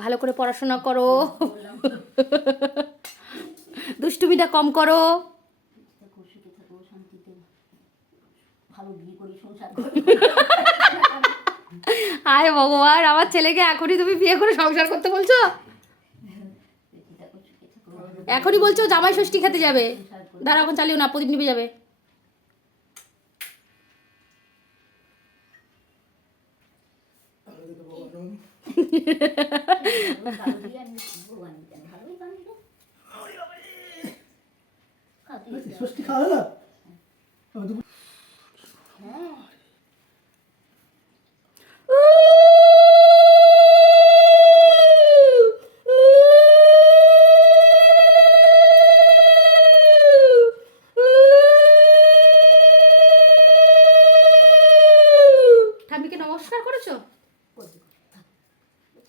ভালো করে পড়াশোনা করো, দুষ্টুমিটা কম করো। আয় ভগবান, আমার ছেলেকে এখনই তুমি বিয়ে করে সংসার করতে বলছো? এখনই বলছো জামাই ষষ্ঠী খেতে যাবে? দাঁড়া, এখন চালিও না, প্রদীপ নিভে যাবে। ষষ্ঠী খাওয়া হলো? ঠাম্মিকে নমস্কার করেছো?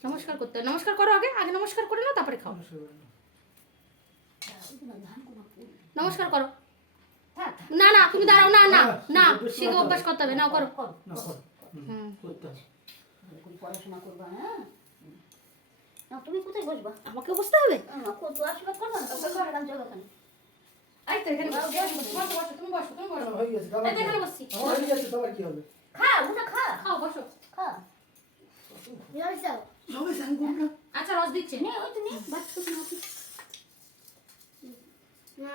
নমস্কার করতে, নমস্কার করো, আগে আগে নমস্কার করে নাও, তারপরে খাও। নমস্কার করো। না না, তুমি দাঁড়াও, না না না, শিখে অভ্যাস করতে হবে, নাও করো। পড়াশোনা করবা, হ্যাঁ? না, তুমি কোথায় বসবা? আমাকে বসতে হবে? কত আশীর্বাদ করবা না? তবে ঘরে গান চলো ওখানে। এই তো এখানে বসো, বসো, বসো, তুমি বসো, তুমি বসো। হয়ে গেছে, এই তো এখানে বসছি। হয়ে গেছে, সবার কি হবে? খা, ওটা খা। খাও, বসো। খা। বিড়াল যাও। সবাই স্নান করুন না। আচ্ছা, রস দিচ্ছে। নে, ওই তো নে, বাচ্চা তো নাকি। না,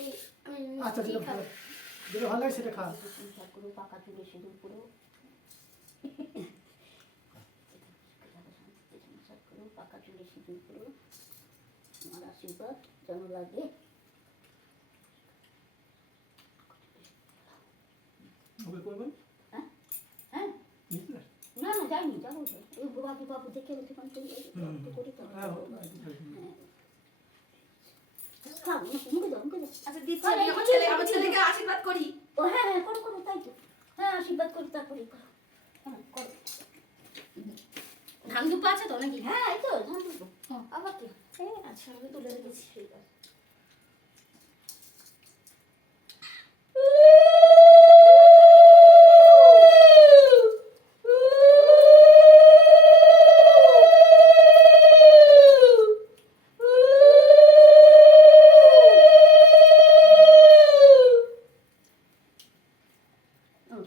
এই আমি আচ্ছা, যেটা ভালো লাগে সেটা খা। সংসার করো, পাকা চুলে সিঁদুর পরো। সংসার করো, পাকা চুলে সিঁদুর পরো। আমার আশীর্বাদ যেন লাগে। ওকে করবেন? হ্যাঁ? হ্যাঁ? বুঝলে? না না, যাইনি, যাবো তো। ওই বাবু বাবু দেখে বলছে কোন করি তো। হ্যাঁ, খাও, মুখে দাও, মুখে দাও। আচ্ছা, দিচ্ছি আমি আমার ছেলেকে আশীর্বাদ করি। ও হ্যাঁ হ্যাঁ, করো করো, তাই তো। হ্যাঁ, আশীর্বাদ করি, তারপরে করো। হ্যাঁ, করো। ধান দুপা আছে তো নাকি? হ্যাঁ, এই তো ধান দেবো। আবার কি? আচ্ছা, আমি তুলে রেখেছি। ঠিক আছে।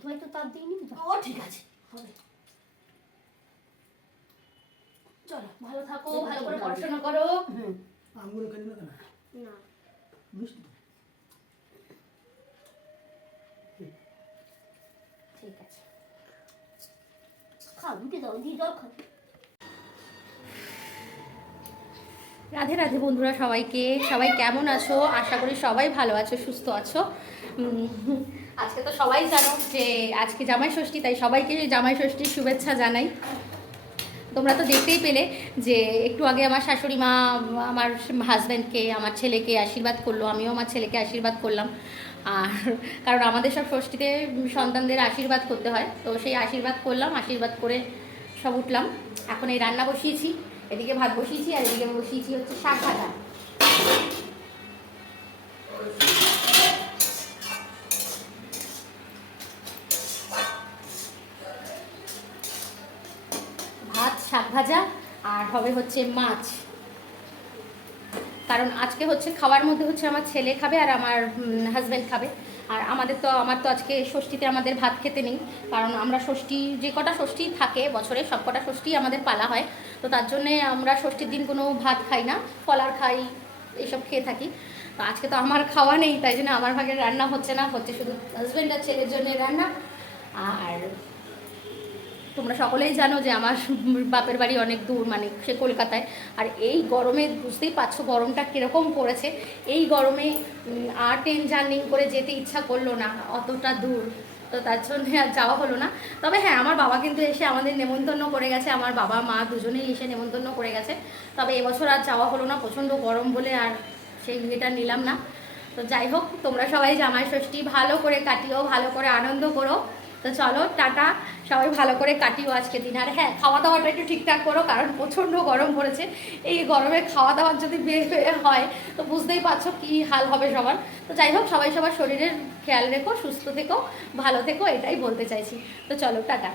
তোমায় তো তাপ দিইনি তো। ও ঠিক আছে, হবে। চলো, ভালো থাকো, ভালো করে পড়াশোনা করো। হুম। আঙ্গুর খেলি না কেন? না মিষ্টি তো। ঠিক আছে। খাও, মুখে দাও, দিয়ে জল খাও। রাধে রাধে বন্ধুরা, সবাইকে। সবাই কেমন আছো? আশা করি সবাই ভালো আছো, সুস্থ আছো। আজকে তো সবাই জানো যে আজকে জামাই ষষ্ঠী, তাই সবাইকে জামাই ষষ্ঠীর শুভেচ্ছা জানাই। তোমরা তো দেখতেই পেলে যে একটু আগে আমার শাশুড়ি মা আমার হাজব্যান্ডকে, আমার ছেলেকে আশীর্বাদ করলো, আমিও আমার ছেলেকে আশীর্বাদ করলাম। আর কারণ আমাদের সব ষষ্ঠীতে সন্তানদের আশীর্বাদ করতে হয়, তো সেই আশীর্বাদ করলাম, আশীর্বাদ করে সব উঠলাম। এখন এই রান্না বসিয়েছি, এদিকে ভাত বসিয়েছি, আর এদিকে বসিয়েছি হচ্ছে শাক ভাজা। ভাত, শাক ভাজা, আর হবে হচ্ছে মাছ। কারণ আজকে হচ্ছে খাওয়ার মধ্যে হচ্ছে আমার ছেলে খাবে আর আমার হাজব্যান্ড খাবে। আর আমার তো আজকে ষষ্ঠীতে আমাদের ভাত খেতে নেই, কারণ আমরা ষষ্ঠী, যে কটা ষষ্ঠী থাকে বছরে সব কটা ষষ্ঠী আমাদের পালা হয়, তো তার জন্যে আমরা ষষ্ঠীর দিন কোনো ভাত খাই না, ফলার খাই, এইসব খেয়ে থাকি। তো আজকে তো আমার খাওয়া নেই, তাই জন্য আমার ভাগের রান্না হচ্ছে না, হচ্ছে শুধু হাজব্যান্ড আর ছেলের জন্য রান্না। আর তোমরা সকলেই জানো যে আমার বাপের বাড়ি অনেক দূর, মানে সে কলকাতায়। আর এই গরমে বুঝতেই পারছো গরমটা কীরকম পড়েছে। এই গরমে আর ট্রেন জার্নি করে যেতে ইচ্ছা করলো না অতটা দূর, তো তার জন্য আর যাওয়া হলো না। তবে হ্যাঁ, আমার বাবা কিন্তু এসে আমাদের নেমন্তন্ন করে গেছে, আমার বাবা মা দুজনেই এসে নেমন্তন্ন করে গেছে। তবে এবছর আর যাওয়া হলো না, প্রচণ্ড গরম বলে আর সেই বিয়েটা নিলাম না। তো যাই হোক, তোমরা সবাই জামাই ষষ্ঠী ভালো করে কাটিও, ভালো করে আনন্দ করো। তো চলো, টাটা, সবাই ভালো করে কাটিও আজকে দিন। আর হ্যাঁ, খাওয়া দাওয়াটা একটু ঠিকঠাক করো, কারণ প্রচণ্ড গরম পড়েছে। এই গরমে খাওয়া দাওয়ার যদি বের হয় তো বুঝতেই পারছো কী হাল হবে সবার। তো যাই হোক, সবাই সবার শরীরের খেয়াল রেখো, সুস্থ থেকো, ভালো থেকো, এটাই বলতে চাইছি। তো চলো, টাটা।